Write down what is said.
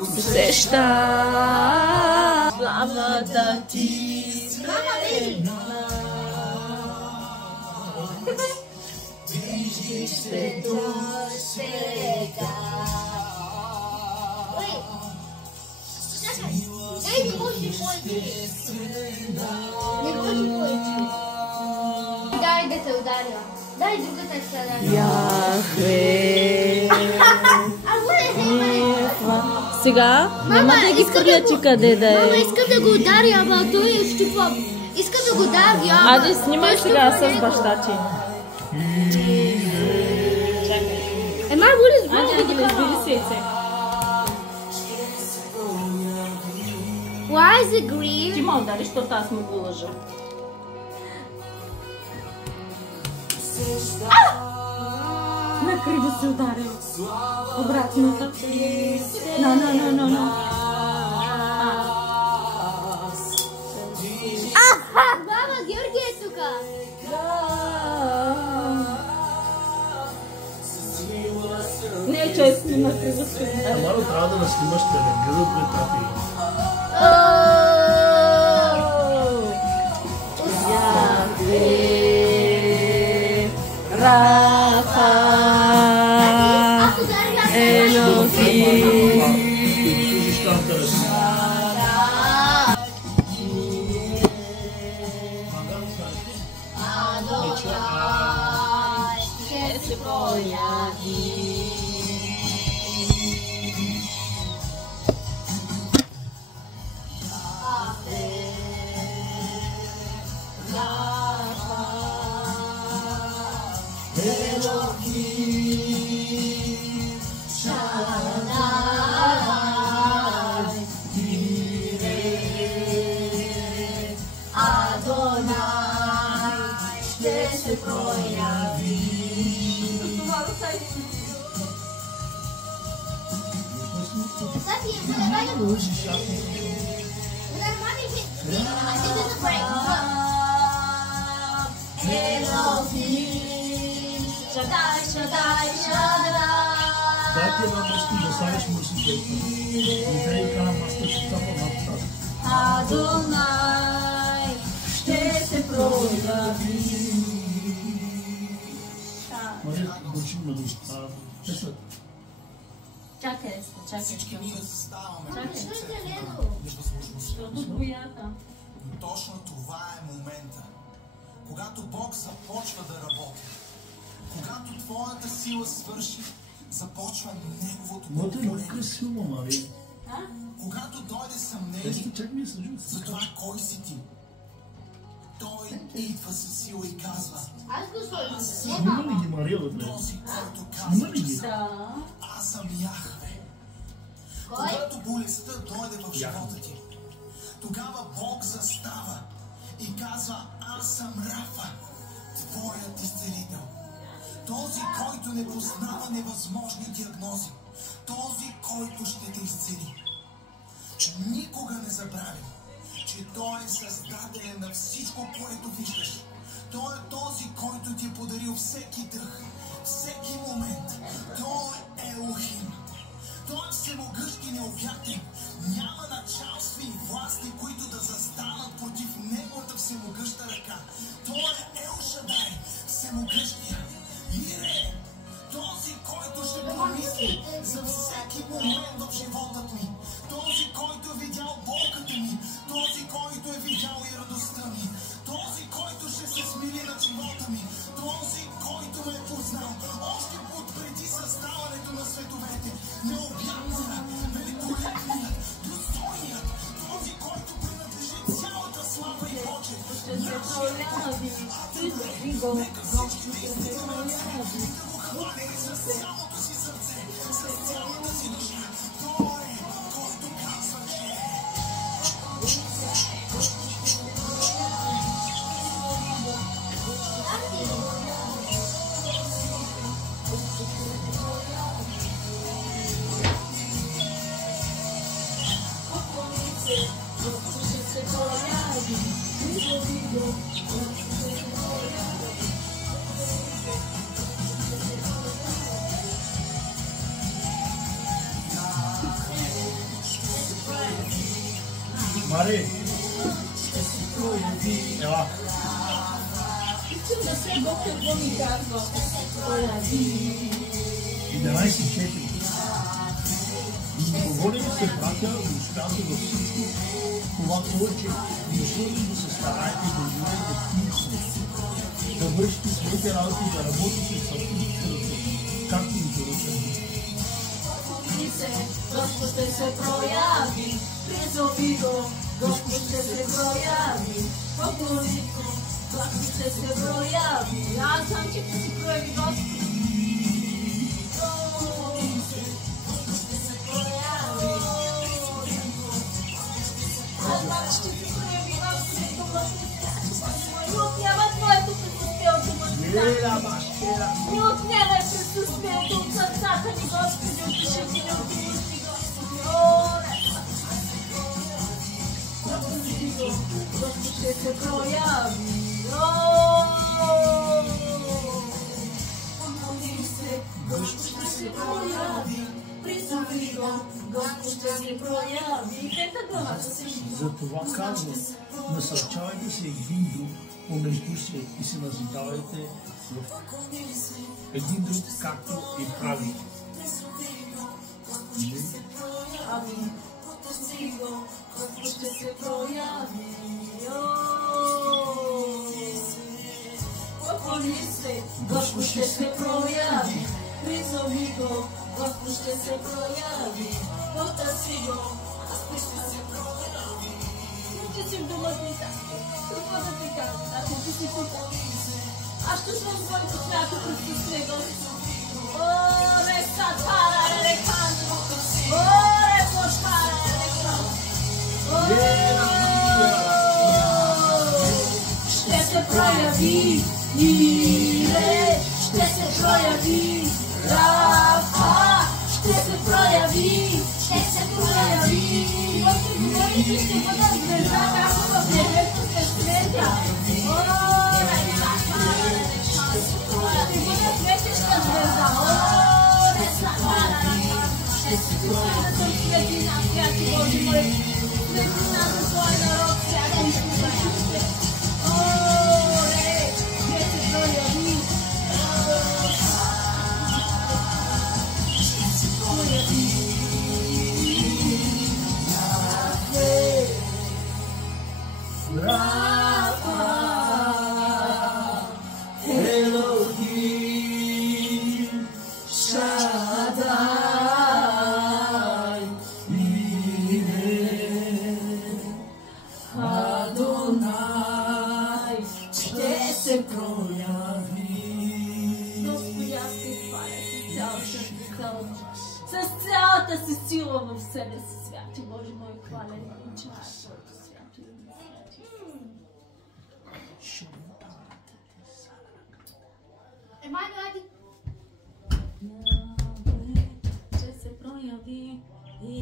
Usеща славата ти движиш се до света. Дай да се ударя. Дай другата страна. Яхве. Сега няма да ги хвърля къде да е. Мама, искам да го ударя, ама той е щупва. Искам да го ударя. Ади, снимай сега с баща ти. Май буде с Ади, ги разбили сеце. Why is it green? Ти ма удари, защото аз му го лъжа. Накриво се ударил. Обратно. No. Мама, Георги е тука. Не е честно, накриво се ударил. Амаро трябва да наснимаш телевизор пред тати. Рафа Елохим ще се появи. Дайте нам мъжки да ставиш мъжки. Не дай кана маста читава на това. Адонай ще се прояви. Може да учим на песът. Чакай. Защото боята. Точно това е момента, когато Бог започва да работи. Когато твоята сила свърши, започва Неговото Моето е много красиво, Мария. Когато дойде съмнение за това кой си ти, Той идва със сила и казва: Снима ли ги, Мария, вътре? този, който Снима казва, ли че ги? аз съм Яхве. Когато болестта дойде в живота ти, тогава Бог застава и казва: аз съм Рафа, твоят изцелител. Този, който не познава невъзможни диагнози. Този, който ще те изцели. Никога не забравяй, че Той е създателен на всичко, което виждаш. Той е този, който ти е подарил всеки дъх, всеки момент. Той е Елохим. Той е всемогъщ и необятен. Няма началства и власти, които да застанат против Неговата всемогъща ръка. Той е Ел Шадай, всемогъщия. Ире, този, който ще помисли за всеки момент в живота ми. Този, който е видял болката ми. Този, който е видял и радостта ми. Този, който ще се смили на живота ми. Този, който ме е познал още преди създаването на световете. Необятният, великолепният, достойният. Този, който принадлежи цялата слава и почет. Нека всички да издигаме ръце и да го хвалим с цялото си сърце, с цялата си душа. Той е, който казва, че Ще се прояви. Мари, ела. Искам да се Бог какво ми казва. Твоя ви. 11:4. И говорили се, братя, учителите във всичко това повече, мислили да се стараете да живеете вкусно, да вършите своите работи, да работите с всичкото, както ви поръчам. Господ ще се прояви, призови го, Господ ще се прояви, поклони го, Господ ще се прояви. Аз знам, че ще се прояви Господ. Аз знам, че ще се прояви Господ, ето Господ. Не отнява Твоето присъствие от думата. Не отнемай присъствието от сърцата ни, Господи, от душите ни, от умът ни, Господи. Господ ще се прояви. Господ ще се прояви. Призови го, Господ ще се прояви. Трета глава се съжи. Затова казвам, насърчавайте се един друг помежду си и се назидавайте в един друг, както и прави. Амин. Господ ще се прояви. Поклони се, Господ ще се прояви. Призови го, Господ ще се прояви. Потърси го, Господ ще се прояви. Ти си в доматника. Какво да ти кажа? Ако ти си тук. Аз ще съм твоето свято присъствие, Господ. О, ресатара, реканто. О, репошара, реканто. Ще се прояви Ире, ще се прояви Рафа, ще се прояви, ще се прояви. Който говори, че ще бъда звезда, както в небето се светя. О, ресатара, реканто. Ще бъда светеща звезда. О, ресатара, реканто. Ще се прояви да съм светлина, святи Божи мой. Светлина за Твой народ, святи Исусе. Оре, ще се прояви. Ще се прояви. Рафа, Елохим, Шадай, Адонай, ще се прояви. Господи, аз те хваля с цялата си сила в себе си, святи Боже мой, хваля и величая Твоето свято име, святи. Майко, Ще се прояви и